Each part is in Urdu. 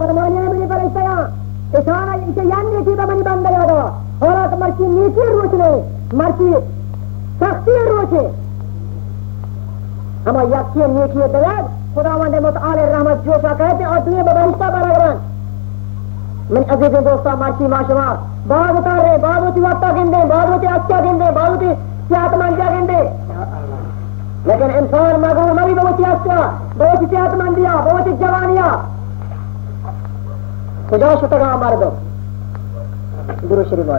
فرمایا میری فرشتہ اشارہ اسے یعنی کی بمنی بند گیا تھا اور مرچی نیچے روچ نے مرچی سختی روچ ہے ہم یکی نیکی دیاد خداوند متعال رحمت جوشا کہتے اور دنیا ببرشتہ برگران من عزیز دوستا مرچی ماشما بعض اتار رہے بعض ہوتی وقتا گندے بعض ہوتی اچھا گندے بعض ہوتی سیاحت منجا گندے لیکن انسان مغرور مری بہت اچھا بہت صحت مندیا بہت جوانیا کجا شتگا مردو درو شریف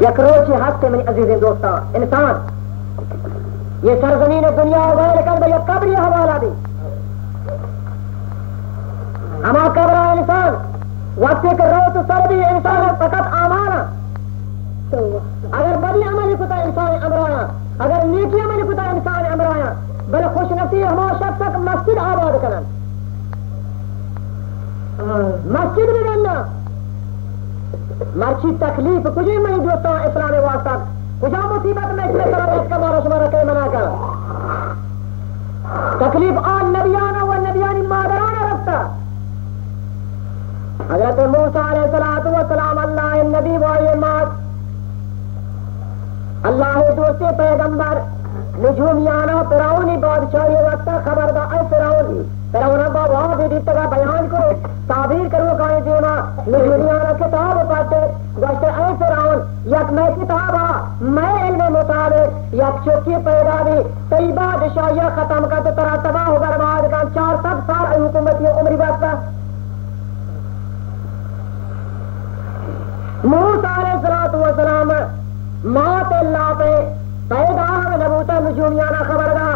یک روز ہستے میں عزیز دوستان انسان یہ سرزمین دنیا غیر کر دے یک قبری حوالہ دی ہما قبرہ انسان وقت کر رہو تو سر بھی انسان فقط آمانا اگر بڑی عمل کتا انسان امرایا اگر نیکی عمل کتا انسان امرایا بل خوش نصیب ہما شخص تک مسجد آباد کرن مسجد بھی بننا مرچی تکلیف کجی میں دوستان اسلام واسطہ کجا مصیبت میں اس طرح ایک کا مارا شمارا کئی منا کر تکلیف آن نبیانا و نبیانی مادرانا رکھتا حضرت موسیٰ علیہ السلام اللہ نبی و مات اللہ دوسرے پیغمبر نجومیانا فرعونی بادشاہی وقتا خبردار اے فرعون بابا بھی دیتا کا بیان کرو تعبیر کرو کہیں دینا نجومیانا کتاب پڑھتے گوشتے اے فرعون یک میں کتابا میں علم مطابق یک چوکی پیدا دی تی بادشاہی ختم کرتے طرح تباہ و برباد کا 400 سال حکومتی عمری بستا موسیٰ علیہ السلام موت اللہ پہ پیدا نبوتا نجومیانا خبردار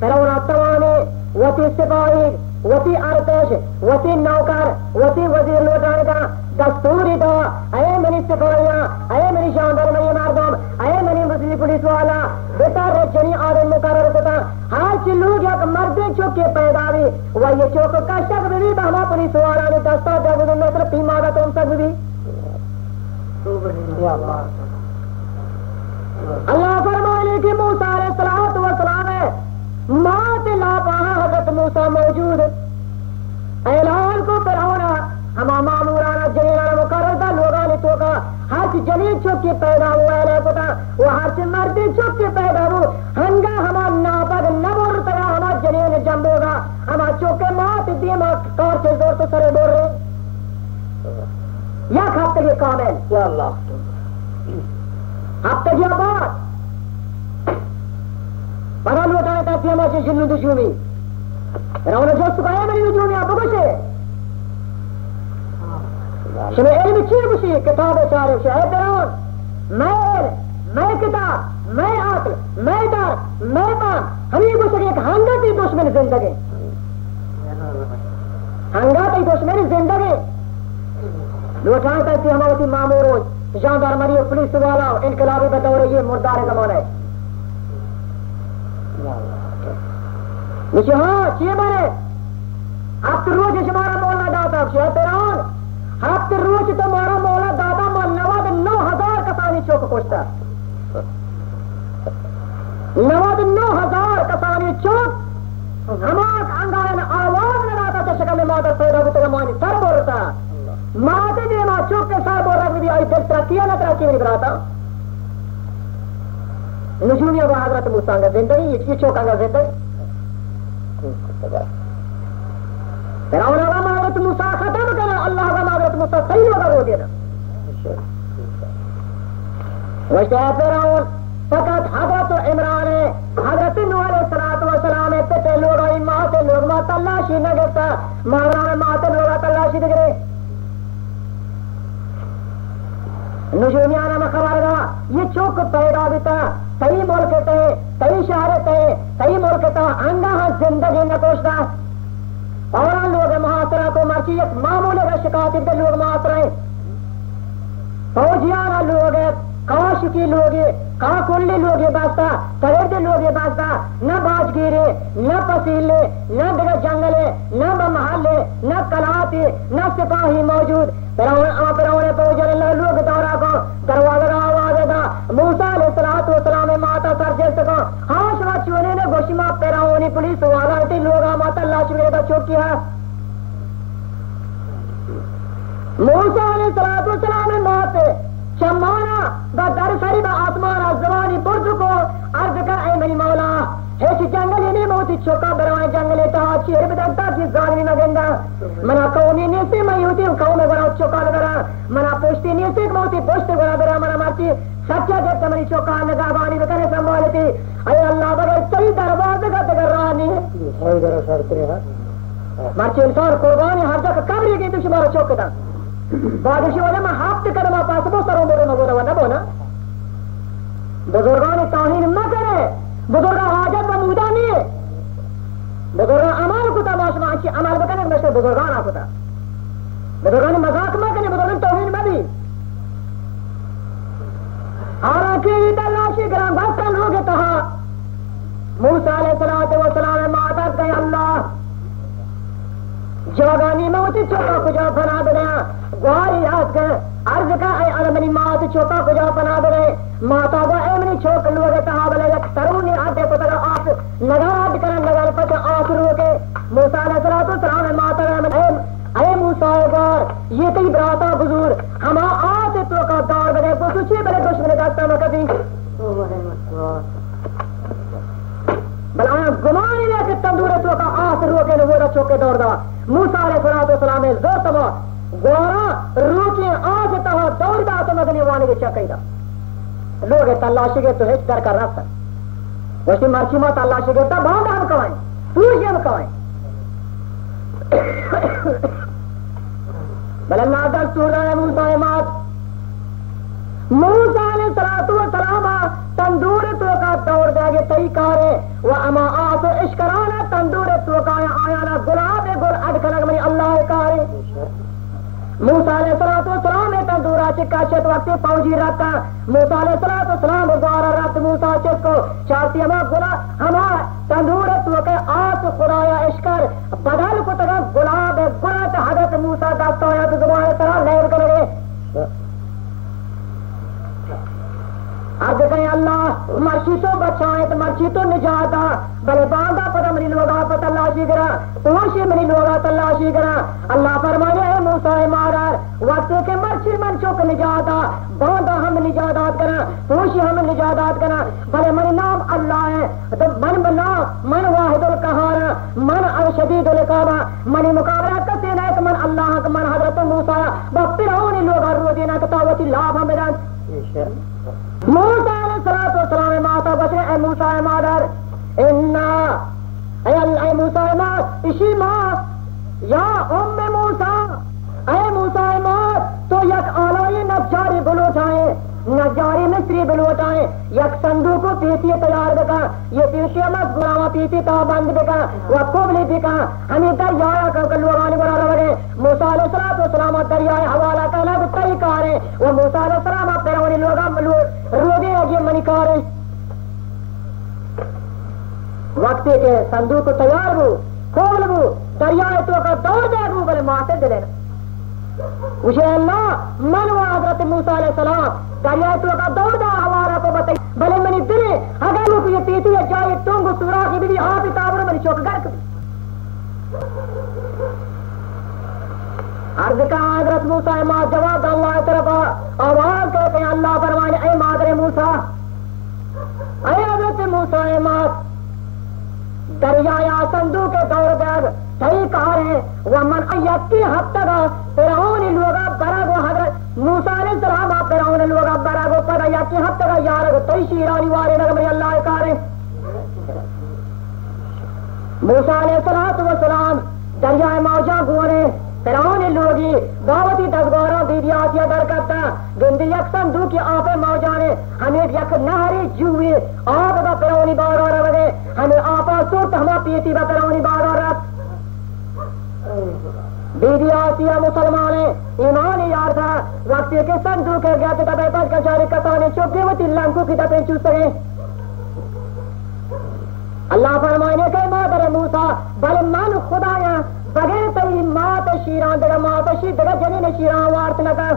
فرعون توانے وتی سپاہی وتی ارتش وتی نوکر وتی وزیر لوٹانے کا دستوری دا اے منی سپاہیاں اے منی جاندارمئی مردم اے منی مسلم پولیس والا بیٹا رجنی آدم مقرر کتا ہر چلو یک مردے چوکے پیدا بھی وہ یہ چوک کشک بھی بہما پولیس والا نے دستا دے گزر نصر پیما دا تم سب بھی اللہ فرمانے کی موسیٰ علیہ السلام ہے مات لا پاہا حضرت موسیٰ موجود اعلان کو فرعون ہما معمورانا جنیرانا مقرردہ لوگانے تو کا ہر جنین چوکی پیدا ہوا ہے پتا وہ ہر مردی چوکی پیدا ہو ہنگا ہما ناپد نبور طرح ہما جنین جنب ہوگا ہما چوکے مات دیما کار کے زور تو سرے بول رہے یا ہفتے کے کامل یا اللہ ہفتے کی بات بڑا لوٹانے تا تیما سے جنو دشومی فرعون جو سکایا میری نجومی آپ بگوشے شما علم چیئے بشی کتاب چارے سے اے فرعون میں علم میں کتاب میں عقل میں در میں مان ہمیں گوشے ایک ہنگاتی دشمن زندگی ہنگاتی دشمن زندگی لوٹانے تا تیما ہوتی مامور جاندارمری اور پولیس والا انقلابی بطور یہ مردار زمانہ ہے مجھے ہاں چیئے بنے اب تو روز شمارا مولا داتا شیئے فرعون اب تو روز تمہارا مولا داتا من 99,000 کسانی چوک پوچھتا 99,000 کسانی چوک ہمارا انگارن آواز لگاتا تو شکل میں مادر پیدا ہوتا ہے مانی سر بولتا ماتے دے ماں چوک کے سر بول رہا بھی آئی دل ترقی ہے نہ ترقی نہیں براتا نجومیوں کو حضرت موسیٰ کا زندگی یہ چوکا کا زندگی فرعون کا حضرت موسیٰ ختم کرنا اللہ کا حضرت موسیٰ صحیح ہوگا ہو دینا وشتہ فرعون فقط حضرت عمران ہے حضرت نوح علیہ السلام ہے پتے لوگ آئی ماتے لوگ ماں تلاشی نہ گتا مہران ماتے لوگ تلاشی دکھرے نجومیانا میں خبر دا یہ چوک پیدا بیتا صحیح ملک تے صحیح شہر تے صحیح ملک تا انگا ہاں زندگی نہ کوشتا اور لوگ محاصرہ کو مرچی ایک معمول ہے شکایتی دے لوگ محاصرہ ہیں فوجیانا لوگ کاشکی لوگ کاکلی لوگ باستا کرد لوگ باستا نہ باج گیرے نہ پسیلے نہ دیگر جنگلے نہ محلے نہ کلاتی نہ سپاہی موجود فرعون پہنچنے اللہ لوگ دورہ کو دروازہ آواز دا موت کیا. موسیٰ علیہ السلام موت شمانا با در سری با آسمانا زمانی برد کو عرض کا اے منی مولا ایسی جنگلی نہیں موتی چوکا بروائے جنگلی تہا چیر بدلتا کی ظالمی مگندہ منا قومی نیستی میں یوتی قوم بنا چوکا لگرا منا پوشتی نیستی موتی پوشت گنا برا منا مرچی سچا جب منی چوکا نگاہبانی بکنے سنبھالتی اے اللہ بغیر صحیح درواز کا تگرانی مرچی انسان قربانی ہر جگہ کبری کی تو شمارا چوکتا بادشی والا میں ہفت کرما پاس بو سروں بولو نہ بولا نہ بولا بزرگان توہین نہ کرے بزرگان حاجت بمودا نہیں بزرگان عمل کو تماش مانچی عمل بکنے میں سے بزرگان آپ ہوتا بزرگان مذاق نہ کرے بزرگان توہین میں بھی حالانکہ تلاشی گرام بستن ہو گئے تہا موسیٰ علیہ السلام ماتا کہ اللہ جوگانی موتی چوکا کجا بنا دیا گواری یاد کر عرض کا اے علمنی مات چوکا کجا بنا دے ماتا با اے منی چوک لوگے تہا بلے یک ترونی آتے پتر آت نگار کرن نگار پتر آت روکے موسیٰ علیہ السلام ماتا اے موسیٰ بار یہ تی براتا بزور ہما آتے تو کا دار بلے بسوچی بلے دشمن دستا مکتی بلایا گمانی لے کہ تندورے تو کا آت روکے نگوڑا چوکے دور دا موسیٰ علیہ السلام زور تبا گوارا روکے آج تہا دور دا تو مدنی وانی کے چکے دا لوگ تلاشی کے تو ہیچ در کر رکھتا ویسے مرچی ماں تلاشی کے تا باندھ ہم کوائیں پوچھے ہم کوائیں بل اللہ دستور ہے موسیٰ مات موسیٰ علیہ السلام تندور تو کا دور دے گے تئی کارے و اما آسو اشکرانا تندور تو کا آیانا گلاب گل اڈکنگ منی اللہ کارے موسیٰ علیہ السلام تندورا چکا شت وقت پہنچی رکھتا موسیٰ علیہ السلام دوارا رکھت موسیٰ چک کو چاہتی ہما گلا ہما تندور تو کے آس خدایا اشکر بدل کو تگا گلاب گلت حضرت موسیٰ دستا ہویا تو زبان طرح لہر کرے عرض کہیں اللہ مرچی تو بچائیں تو مرچی تو نجاتا بلے باندھا پتہ منی لوگا پتہ تلاشی کرا پوشی منی لوگا تلاشی کرا اللہ فرمایا ہے موسیٰ مارار وقت کے مرچی من چوک نجاتا باندھا ہم نجادات کرا پوشی ہم نجادات کرا بلے منی نام اللہ ہے تو من بنا من واحد القہار من الشدید العقاب منی مقابلہ کسی نہیں من اللہ من حضرت موسیٰ بپرونی لوگا رو دینا کتاوتی لاب ہمیں موسیٰ علیہ السلام ماتا بچے اے موسیٰ مادر اے موسیٰ مات اسی ماں یا ام موسیٰ اے موسیٰ مات تو یک آلائی نجاری بلوٹائیں نجاری مصری بلوٹائیں یک صندوق پیتی تیار بکا یہ پیتی مت گراما پیتی تا بند بکا وہ کوبلی بکا ہمیں دریایا کر لوگانی بنا رہے موسیٰ علیہ السلام دریائے حوالہ کرنا بتائی کارے وہ موسیٰ علیہ السلام پیرونی لوگا روگے اگے منی کارے وقتی کے صندوق تیار ہو کھول ہو دریائے تو کا دور دے گو بلے ماتے دلے اسے اللہ من و حضرت موسیٰ علیہ السلام دریائے تو کا دور دا حوالہ کو بتائی بلے منی دلے اگر وہ یہ پیتی ہے جائے تنگ سوراخی بھی آپ تابر منی چوک گرک عرض کا حضرت موسیٰ ماں جواب اللہ طرف آواز کہتے ہیں اللہ فرمائے اے مادر موسیٰ اے حضرت موسیٰ ماں دریایا صندوق دور بیگ صحیح کہا رہے وہ من یکی حد تک فرعون لوگا برگو حضرت موسیٰ علیہ السلام فرعون لوگا برگو پدا یکی حد تک یارگو تئی شیرانی وارے نگمری اللہ کہا رہے موسیٰ علیہ السلام دریائے موجہ گورے فرعون لوگی دعوتی دزگورا دیدی آسیا در کرتا گندی یک صندوق آپے موجانے ہمیں یک نہری جوئی آپ کا فرعونی بار آ رہے ہمیں آپا سوٹ ہما پیتی با فرعونی بار آ رہا دیدی آسیا مسلمانے ایمان یار تھا وقتی کے صندوق گیا تو دبے پاس کا جاری کتانے چوکے ہوتی لنکو کی دبے چوس سکے اللہ فرمائنے کہ مادر موسیٰ بل من خدایا بغیر تئی مات شیران دگا مات شیر دگا جنین شیران وارت نکا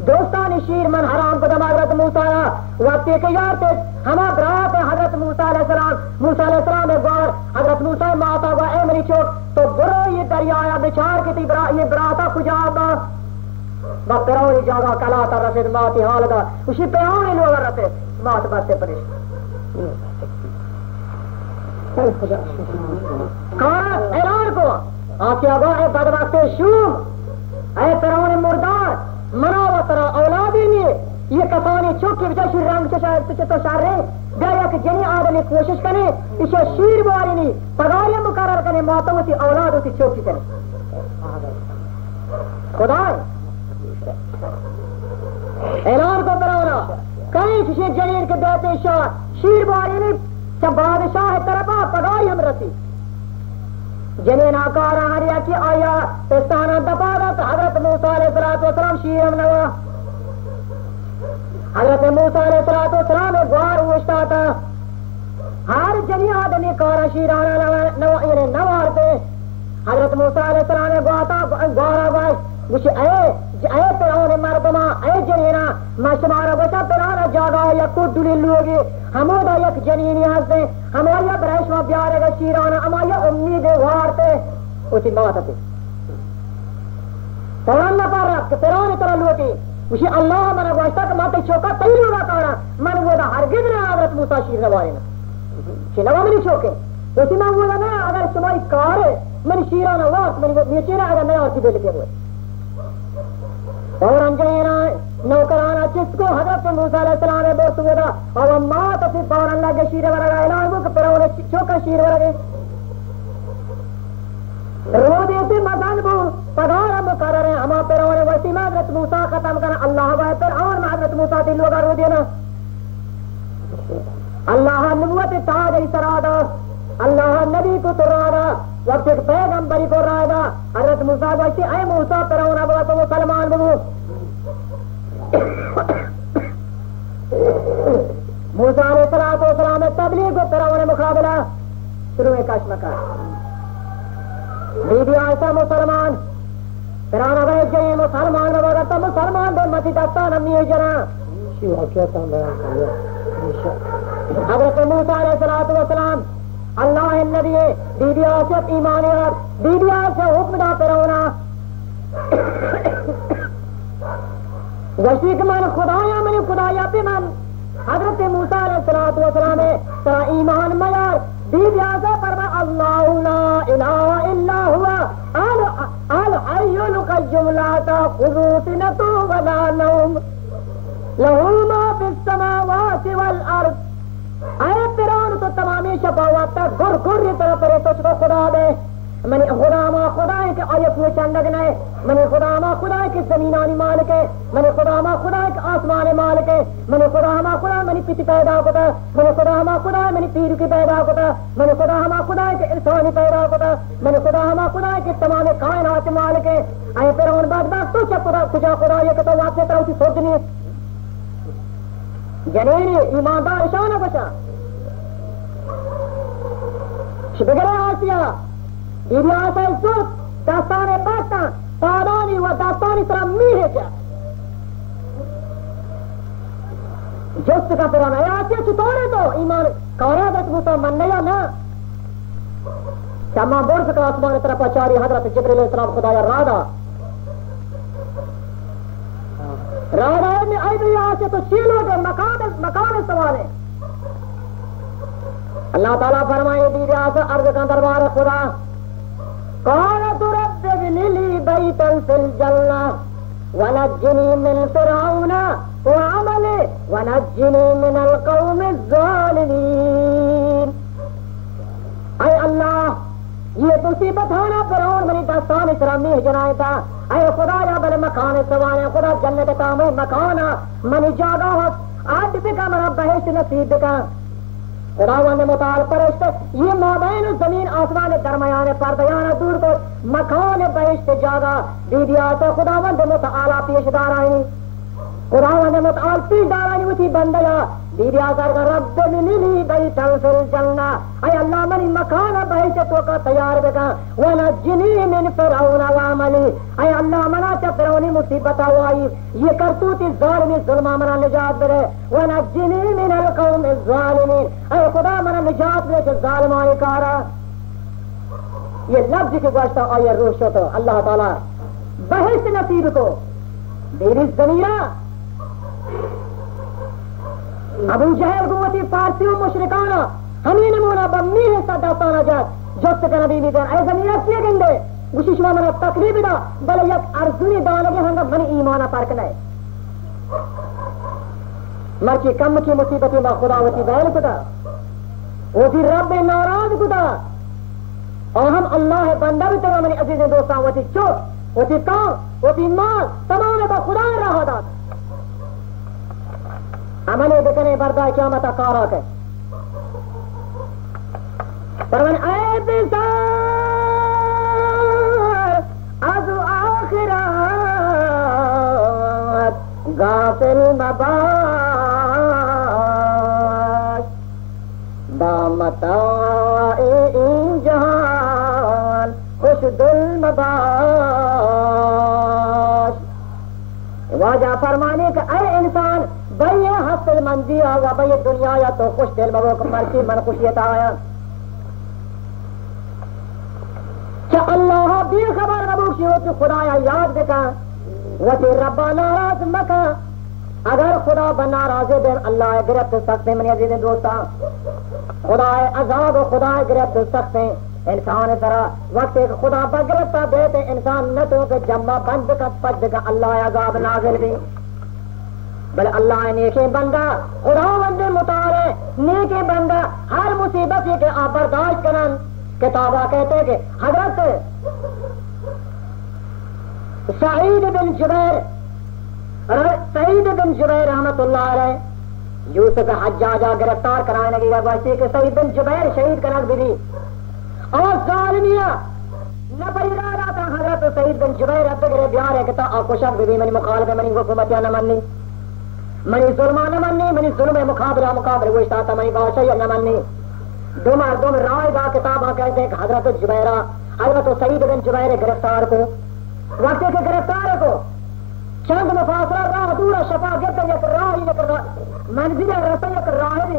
دوستان شیر من حرام قدم حضرت موسیٰ وقتی کے یار تے ہما برات حضرت موسیٰ علیہ السلام موسیٰ علیہ السلام گوار حضرت موسیٰ ماتا گوا اے منی چوک تو برو یہ دریایا بچار کی یہ براتا کجا با با پیراؤنی جاگا کلاتا رسید ماتی حال دا اسی پیراؤنی لوگ رسید مات بستے پریش کہا اعلان کو آسیا گو اے بدبخت شوم اے پیراؤنی مردار منا و ترا اولادی نہیں یہ کسانی چوکی بچا شیر رنگ تو شار رہے گیا کہ جنی آدمی کوشش کرے اسے شیر بواری نہیں پگاری مقرر کرے ماتوں ہوتی اولاد ہوتی چوکی کرے خدا اعلان کو کراؤنا کہیں کسی جنین کے دیتے شاہ شیر بواری نہیں جب بادشاہ طرفا پگاری ہم رسی جنین آکارا ہریا کی آیا پستانہ دپا دا تو حضرت موسیٰ علیہ السلام شیر ہم نوا حضرت موسیٰ علیہ السلام گوار ہوشتا تھا ہر جنی آدمی کارا شیرانا نوارتے حضرت موسیٰ علیہ السلام گوارا گوش گوشی اے پیراؤن مردما اے جنینا مشمارا گوشا پیرانا جاگا یا کدلی لوگی ہمودا یک جنینی ہستے ہماریا برائشما بیارے گا شیرانا ہماریا امید وارتے اسی موت تھی پیران نہ پا رہا پیراؤن طرح لوگی اسی اللہ منا گوشتا کہ ماتے چوکا تیلی ہوگا کارا من وہ دا ہرگز نہ حضرت موسیٰ شیر نوارے نا شنوا منی چوکے اسی میں وہ نا اگر شمائی کارے من شیرانا وقت من نیچے اگر میں آتی بلتے ہوئے اور انجینا نوکرانا جس کو حضرت موسیٰ علیہ السلام نے بوست ہوئے دا اور مات اسی پار اللہ کے شیر ورگا اعلان ہو کہ پراؤنے چوکا شیر ورگے رو دیتے مزان بو پدارا مقرر ہیں ہما پراؤنے وسیم حضرت موسیٰ ختم کرنا اللہ بائی پراؤن میں حضرت موسیٰ دل لوگا رو دینا اللہ نبوت تاج اسرادا اللہ نبی کو ترادا وقت ایک پیغمبری کو رادا حضرت موسیٰ گوشتی اے موسیٰ پراؤنا بوا تو مسلمان بگو موسیٰ علیہ السلام تبلیغ کو پراؤنے مقابلہ شروع میں کشمکا بی بی عائشہ مسلمان پرانا بھائی جائے مسلمان میں بغیر تو مسلمان بے متی دستان ہم نہیں جنا حضرت موسیٰ علیہ السلام اللہ نبی بی بی عائشہ ایمانیات بی بی عائشہ حکم دا پراؤنا گشتی کہ من خدایا پہ من حضرت موسیٰ علیہ السلام ترا ایمان میار بی بی عائشہ فرما اللہ لا الہ الا ہوا الحی القیوم لا تأخذہ سنۃ ولا نوم لہ ما فی السماوات والارض اے پیران تو تمامی شفاوات تا گر یہ طرح پرے تو خدا دے منی خدا ما خدا ہے کہ آیت میں چندگ نئے منی خدا ما خدا ہے کہ زمینانی مالک ہے منی خدا ما خدا ہے کہ آسمان مالک ہے منی خدا ما خدا ہے منی پیتی پیدا ہوتا منی خدا ما خدا ہے منی پیر کی پیدا ہوتا منی خدا ما خدا ہے کہ انسانی پیدا ہوتا منی خدا ما خدا ہے کہ تمام کائنات مالک ہے اے پیران بدبخت تو کجا خدا یہ کہ تو واقع طرح کی سوچنی جنینی ایماندار شانہ بچا بگرے آسیا بی بی عائشہ عزت داستان باتا پادانی و داستانی طرح میہ کیا جست کا پرانا ہے آسیا چطورے تو ایمان کارا حضرت موسیٰ من نیا نا شامہ برس کا آسمان طرح پچاری حضرت جبریل علیہ السلام خدایا رادا میں آئی بھی آسیا تو شیلو دے مکان سوال ہے اللہ تعالیٰ فرمائے بی بی عائشہ عرض کا دربار خدا قالت رب ابن لي بيتا في الجنة ونجني من فرعون وعمله ونجني من القوم الظالمين اے اللہ یہ مصیبت ہونا فرعون منی داستان اسلامی جنائے تھا اے خدا یا بل مکان سوانے خدا جنت کام مکانا منی جاگا ہو آج بکا منا بہشت نصیب بکا خداوند متعال پرشت یہ مابین زمین آسمان درمیان پردیانہ دور کو مکان بہشت جاگا بی بی عائشہ خداوند متعال پیش دار آئی خداوند متعال پیش دار آئی اسی بندیا بی بی عائشہ کا رب من لی بیتا فی الجنہ اے اللہ منی مکان بہشت تو کا تیار بکا ونجنی من فرعون وعملی اے اللہ منا چا فرعونی مصیبت آئی یہ کرتوتی ظالمی ظلمہ منا نجات برے ونجنی من القوم الظالمین اے خدا منا نجات برے چا ظالمانی کارا یہ لفظ کے گوشتہ آیا روح شو تو اللہ تعالیٰ بہشت نصیب کو دیری زمیرہ ابو جہل قوتی فارسی و مشرکانا ہمیں نمونہ بمی ہے صداستانا جات جس کے نبی میدن اے زمیرہ کیا گندے گوشش میں منہ تقریب دا بلے یک ارزوی دانگی ہنگا من ایمانہ پارک نئے مرچی کم کی مصیبتی ما خدا وتی بیان کتا وتی رب ناراض کتا اور ہم اللہ بندہ بھی تمام منی عزیز دوستان وتی چوک وتی کام وتی مال تمام با خدا رہا دا عملے بکنے بردہ قیامتا کارا کے فرمان اے بیزار از آخرات غافل مباش با متاع این جہان خوش دل مباش واجہ فرمانے کہ اے انسان بھئی حاصل مندی آگا بھئی دنیا یا تو خوش دل مباش مرچی من خوشیت آیا کہ اللہ بھی خبر نبوشی ہو تو خدایا یاد دکا وتی ربا ناراض مکا اگر خدا بناراض بین اللہ گرفت سکتے منی عزیز دوستا خدا عذاب و خدا گرفت سکتے انسان طرح وقت ایک خدا بگرفتا دیتے انسان نتوں کے جمع بند کا پد کا اللہ عذاب نازل بھی بل اللہ نیکے بندہ خدا بندے مطالعے نیکے بندہ ہر مصیبت یہ کہ آپ برداشت کرن کتابہ کہتے کہ حضرت سعید بن جبیر رحمت اللہ علیہ یوسف حجاجہ گرفتار کرانے لگی گا کہ سعید بن جبیر شہید کرنے بھی اور ظالمیہ نہ پیدا رہا تھا حضرت سعید بن جبیر اب تک بیار ہے کہتا آپ کو شک بھی منی مخالف منی حکومتیاں نہ منی منی ظلمہ نہ منی منی ظلم مقابلہ وہ اشتاتا منی بادشاہ نہ منی دو مردوں میں رائے گا کتاباں کہتے ہیں کہ حضرت جبیرہ حضرت سعید بن جبیر گرفتار کو وقت کے گرفتار کو چند مفاصلہ راہ دور شفا گرتا یک راہ یک منزل رسا یک راہ دی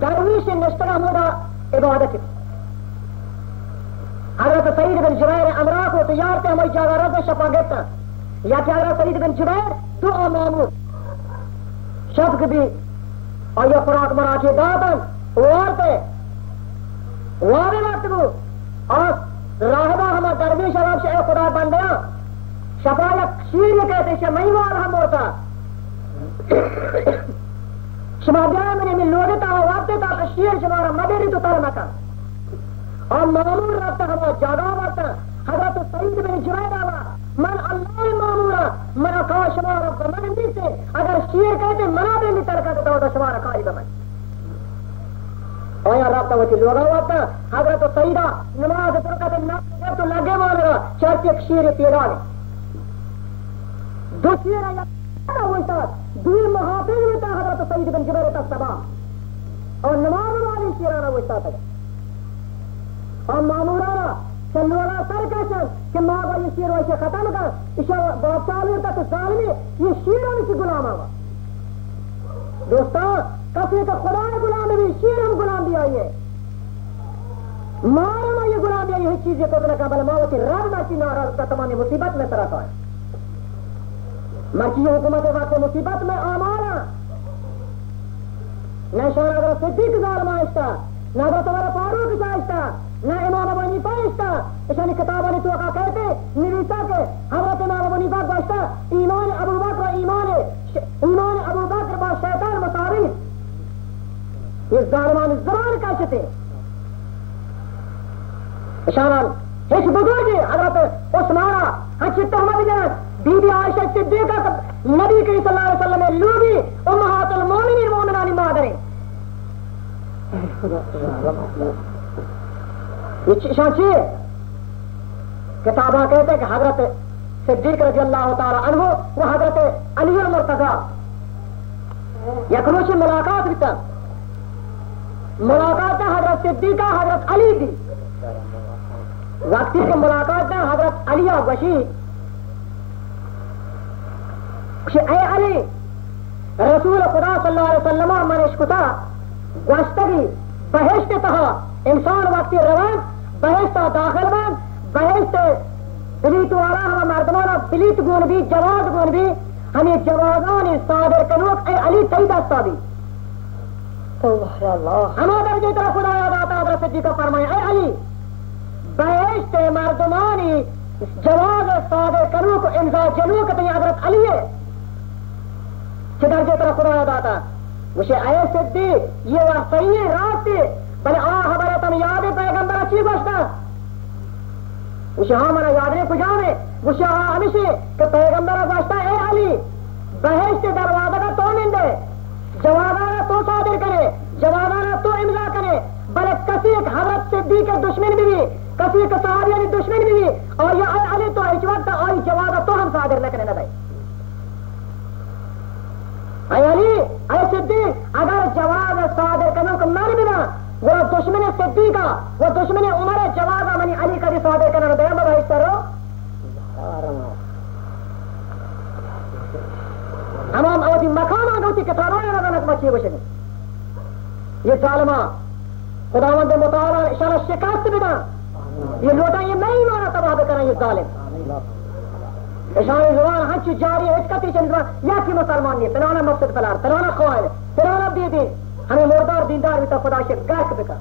درویش نشتگا مودا عبادت حضرت سعید بن جبیر امرا کو تیار تھے ہماری جاگہ رسا شفا گرتا یا کہ حضرت سعید بن جبیر دعا معمول شفق بھی اور یہ خوراک مراچی داتن وارتے وارے وقت کو اور راہبہ ہمیں درویش عرب سے اے خدا بندیاں شفایت شیر یہ کہتے ہیں میں وار ہم ہوتا شما بیایا میں نے لوگتا ہوا وقت تا کہ شیر شمارا مدری تو ترمکا اور معمول رکھتا ہوا جاگا ورتا حضرت سعید بن جبیر آوا من اللہ معمورا منا کہا شمارا بمن سے اگر شیر کہتے منا بھی نہیں ترکا تو دا شمارا کھائی بمن اور یہاں رابطہ ہوتی لوگا ہوتا حضرت سعیدہ نماز ترکا تو تو لگے مانا چرچ ایک شیر پیدا لے دو شیر یا ہوتا دوی محافظ ہوتا حضرت سعید بن جبیر تک تباہ اور نماز والی شیرانہ ہوتا تھا اور معمورانا چلوڑا سر کیسے کہ ماں کا یہ شیر ویسے ختم کر اسے بادشاہ ہوتا تو ظالمی یہ شیر ہونے کی غلام آگا دوستان کسی کا خدا غلام بھی شیر ہم غلام بھی آئیے مارنا یہ غلام بھی آئی ہے چیزیں تو بنا بل ماں کی رب مرچی ناراض کا تمام مصیبت میں طرف آئے مرچی حکومت وقت مصیبت میں آمانا نہ شان اگر صدیق ظالم آئشتا نہ اگر تمہارا فاروق شائشتا نہ امام ابو حنیفہ اشتا اشانی کتابہ نے تو کہتے نویسا کے حضرت امام ابو حنیفہ باشتا ایمان ابو بکر ایمان ابو بکر با شیطان مساوی یہ ظالمان زمان کاشتے اشاران ہیچ بزرگی حضرت عثمانہ ہچی تحمد جنت بی بی عائشہ صدیقہ نبی کریم صلی اللہ علیہ وسلم لوگی امہات المومنین مومنانی مادریں یہ شان چیئے کتابہ کہتے ہیں کہ حضرت صدیق رضی اللہ تعالی عنہ وہ حضرت علی المرتضی یکنوشی ملاقات بیتا ملاقات حضرت صدیقہ حضرت علی دی وقتی کے ملاقات حضرت علی وشی اے علی رسول خدا صلی اللہ علیہ وسلم من اشکتا گوشتگی بہشت تہا انسان وقتی روان بہشتا داخل بان بہشت بلیت والا ہم مردمانا بلیت گون بھی جواز گون بھی ہمیں جوازان صادر کنوک اے علی تی دستا بھی ہما درجے طرح خدا یاد آتا حضرت صدیقہ فرمائے اے علی بہشت مردمانی جواز صادر کنوک انزا جنوک تی حضرت علی ہے کہ درجے طرح خدا یاد آتا مجھے اے صدیق یہ وہ صحیح ہے راست ہے بلے خبر تم یاد ہے پیغمبر اچھی گوشتا مجھے ہاں منا یاد ہے کجا میں مجھے ہاں ہمیشہ کہ پیغمبر گوشتا اے علی بہشت دروازہ کا تو مندے جوابانا تو صادر کرے جوابانا تو امضا کرے بلے کسی ایک حضرت صدیق کے دشمن بھی کسی ایک صحابی دشمن بھی اور یہ اے علی تو اس وقت آئی جوابا تو ہم صادر نہ کرنے نہ بھائی اے علی اے صدیق اگر جواب صادر کرنے کو مر بنا وہ دشمن صدیقہ وہ دشمن عمر جواب منی علی کا بھی صادر کرنا دیا میں بھائی کرو ہم اوتی مکان آگوتی کتابوں نے رضانت مچی بشنی یہ ظالمہ خداوند مطالعہ اشارہ شکست بنا یہ لوٹا یہ نہیں مانا تباہ بکرنا یہ ظالم اشارہ زبان ہنچی جاری ہے اچکتی چلی زبان یا کی مسلمان نہیں تنانا مقصد پلار تنانا خواہد تنانا دیدین ہمیں مردار دیندار بھی تو خدا سے گرک بکا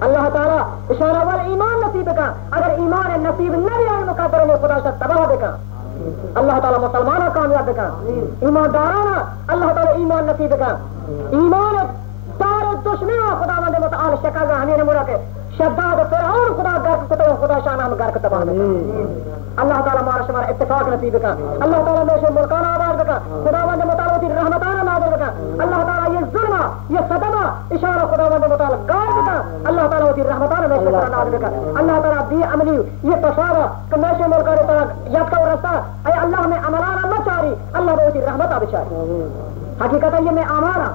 اللہ تعالیٰ اشارہ وال ایمان نصیب بکا اگر ایمان نصیب نہ بھی آئے مقابروں میں خدا سے تباہ بکا اللہ تعالیٰ مسلمانہ کامیاب بکا ایماندارانہ اللہ تعالیٰ ایمان نصیب بکا ایمان دار دشمنوں خدا مند متعال شکا گا ہمیں نمورا کے شداد فرعون خدا گرک کتو خدا شانہ ہم گرک تباہ بکا اللہ تعالیٰ مارا شمارا اتفاق نصیب بکا اللہ تعالیٰ میں سے ملکانہ آباد بکا خدا مند مطالعہ رحمتانہ نازل بکا اللہ تعالیٰ یہ ظلمہ یہ صدمہ اشارہ خدا مند مطالعہ گار بکا اللہ تعالیٰ ہوتی رحمتانہ میں سے نازل بکا اللہ تعالیٰ دی عملی یہ تشارہ کہ میں سے ملکانہ طرح یاد کا رستہ اے اللہ میں عملانہ نہ چاری اللہ ہوتی رحمتہ بچاری حقیقت یہ میں آمانا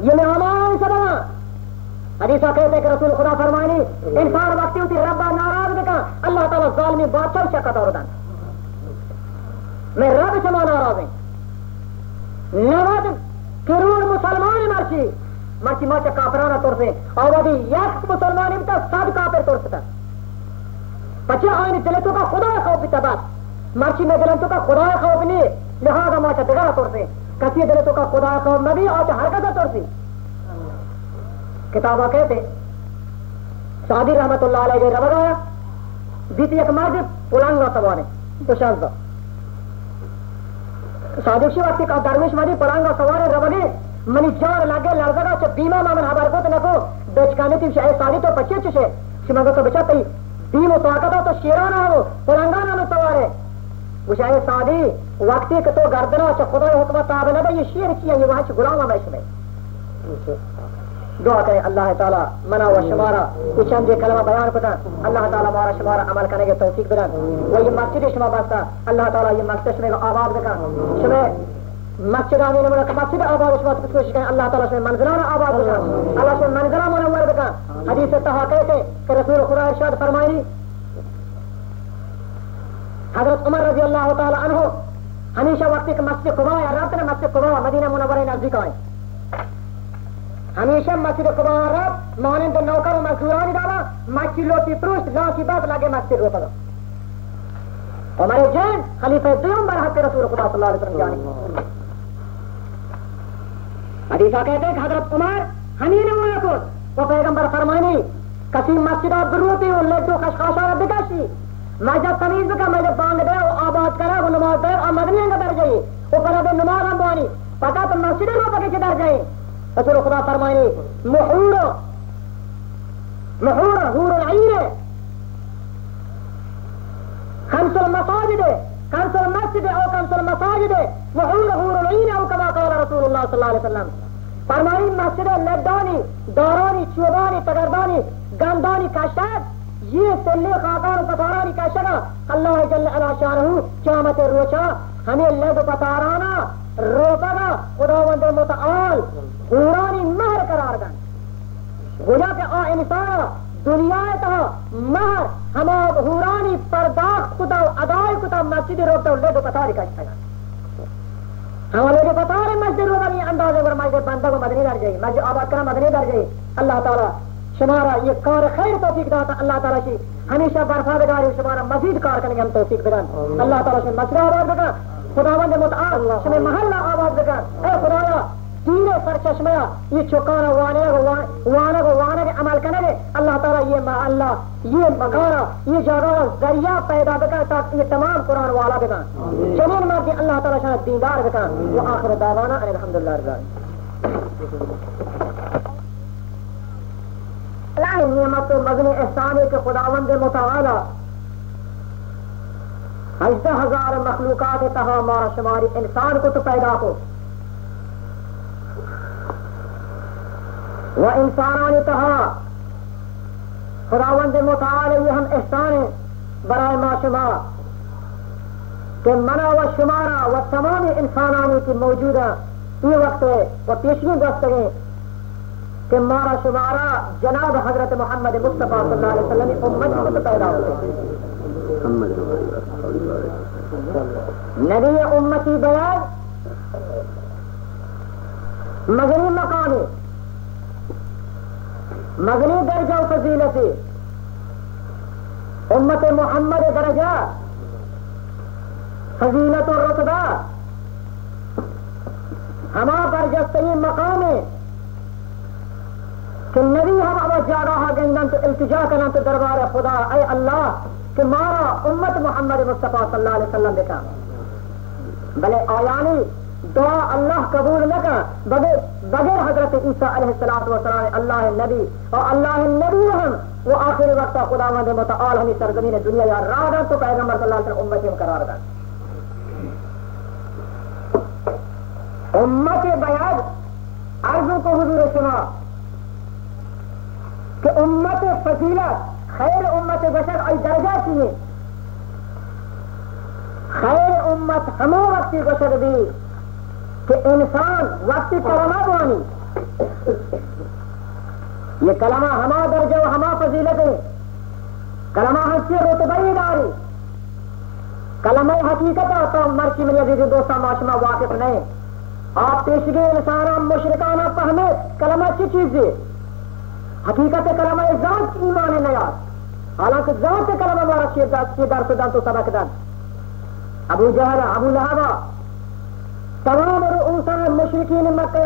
یہ میں آمان صدمہ حدیثہ کہتے کہ رسول خدا فرمائنی انسان وقتی ہوتی ربا ناراض بکا اللہ تعالیٰ ظالمی بادشاہ شکت اور دن میں رب شما ناراض ہیں نواد کرون مسلمان مرچی ماچا کافرانہ طور سے آوادی یک مسلمانی بتا سب کافر طور ستا بچے آئین دلتوں کا خدا خوف بیتا بات مرچی میں دلتوں کا خدا خوف نہیں لہذا ماچا دگرہ طور سے کسی دلتوں کا خدا خوف نبی آچا حرکت طور سے کتابہ کہتے سعدی رحمت اللہ علیہ رب گایا دیتی ایک مرد پلانگا سوارے تو شاہدہ سعدی وقتی کا درویش مدی پلانگا سوارے رب گئے منی جان لگے لرزگا چھ بیمہ مامن حبر کو تنکو بیچکانے تھی شاہ سعدی تو پچھے چشے شمہ کو تو بچا پئی بیم و طاقتہ تو شیرانہ ہو پلانگانا میں سوارے وہ شاہ سعدی وقتی کہ تو گردنا چھ خدا حکمت تابع نبا یہ شیر کیا یہ وہاں چھ غلامہ میں شمیں دعا کریں اللہ تعالیٰ منا و شمارا کچھ ہم جو کلمہ بیان کتا اللہ تعالیٰ مارا شمارا عمل کرنے کے توفیق بدن وہ یہ مسجد شما بستا اللہ تعالیٰ یہ مسجد شما آباد بکا شما مسجد آمین ملک مسجد آباد شما کوشش کریں اللہ تعالیٰ شما منزلانہ آباد بکا اللہ شما منزلہ منور بکا حدیث تہا کہتے کہ رسول خدا ارشاد فرمائی حضرت عمر رضی اللہ تعالیٰ عنہ ہمیشہ وقتی کہ مسجد قباء یا رابط نے مسجد قباء مدینہ منورہ نزدیک آئے ہمیشہ مسجد قباء رب مانند نوکر و مزدورانی ڈالا مچھی لوٹی پروشت لا کی بات لگے مسجد رو پگا ہمارے جین خلیفہ دوم برحق رسول خدا صلی اللہ علیہ وسلم جانی حدیثہ کہتے ہیں کہ حضرت عمر ہمیں نے مویا کو وہ پیغمبر فرمانی کسی مسجدہ بروتی ہوں لیٹو خشخاشا رب بکاشی میں جب تمیز بکا میں جب بانگ دے وہ آباد کرا وہ نماز دے اور مدنی انگا در جائیے وہ پر ابھی نماز ہم بوانی پتا تو مسجد رو پکے چھ در جائیں رسول خدا فرمائنی محور حور العین خمس المساجد خمس المسجد او خمس المساجد محور العین او کما قال رسول اللہ صلی اللہ علیہ وسلم فرمائی مسجد لدانی دارانی چوبانی تگردانی گندانی کشت یہ سلے خاکان پتارانی کشت اللہ جل علا شانہ قیامت روچا ہمیں لد پتارانا روپگا خداوند متعال حورانی مہر قرار دن گویا کہ آ انسان دنیا تا مہر ہما حورانی پرداخت کتا ادائی کتا مسجد روکتا لے دو پتاری کشتا گا ہما لے دو پتاری مسجد روکتا اندازے پر مجھے بندہ کو مدنی در جائے مجھے آباد کرنا مدنی در جائے اللہ تعالیٰ شمارا یہ کار خیر توفیق داتا اللہ تعالیٰ کی ہمیشہ برفا بداری شمارا مزید کار کرنے ہم توفیق بدان اللہ تعالیٰ سے مشرہ آباد بکا خداوند متعال شمی محلہ آباد بکا اے خدایا تیرے سر چشمیا یہ چکانا وانے کے عمل کرنے گے اللہ تعالیٰ یہ مکانا یہ جگہ ذریعہ پیدا بکا تاکہ یہ تمام قرآن والا بکا جنین مرضی اللہ تعالیٰ شاید دیندار بکا وہ آخر دعوانا الحمدللہ رب العالمین نعمت و مغنی احسان ہے کہ خداوند متعالی 18,000 مخلوقات تہا مارا شماری انسان کو تو پیدا ہو وہ انسانانی تہا خداوند متعالی یہ ہم احسان ہیں برائے ما شما کہ منا و شمارا و تمام انسانانی کی موجودہ یہ وقت ہے وہ پیشگی گفتگیں کہ مارا شمارا جناب حضرت محمد مصطفیٰ صلی اللہ علیہ وسلم کی امت کو تو پیدا ہوتے نبی امتی بیان مغنی مقامی مغنی درجہ و فضیلتی امت محمد درجہ فضیلت و رتبہ ہما برجستگی مقام ہے کہ نبی ہم اب جاگا گندن تو التجا کرنا تو دربار خدا اے اللہ کہ مارا امت محمد مصطفیٰ صلی اللہ علیہ وسلم دیکھا بلے آیانی دعا اللہ قبول نہ کر بغیر حضرت عیسیٰ علیہ السلام اللہ نبی اور اللہ نبی ہم وہ آخری وقت خداوند متعال ہمیں سرزمین دنیا یا راہ تو پیغمبر صلی اللہ علیہ وسلم امت قرار دیں امت بیاد عرضوں کو حضور سنا کہ امت فضیلت خیر امت بشر ای درجہ چیئے خیر امت ہمو وقتی بشر بھی کہ انسان وقتی کلمہ بوانی یہ کلمہ ہما درجہ و ہما فضیلت ہے کلمہ ہنسی رتبہ داری کلمہ حقیقت تو مرچی میں یزید دوستا معاشمہ واقف نہیں آپ پیشگی انسانہ مشرکانہ پہمے کلمہ چی چیز ہے حقیقت کلمہ ذات ایمان نیاز حالانکہ ذات کلمہ ہمارا شیدار سدان تو سبق دن ابو جہل ابو لہبہ تمام رؤوسان مشرکین مکہ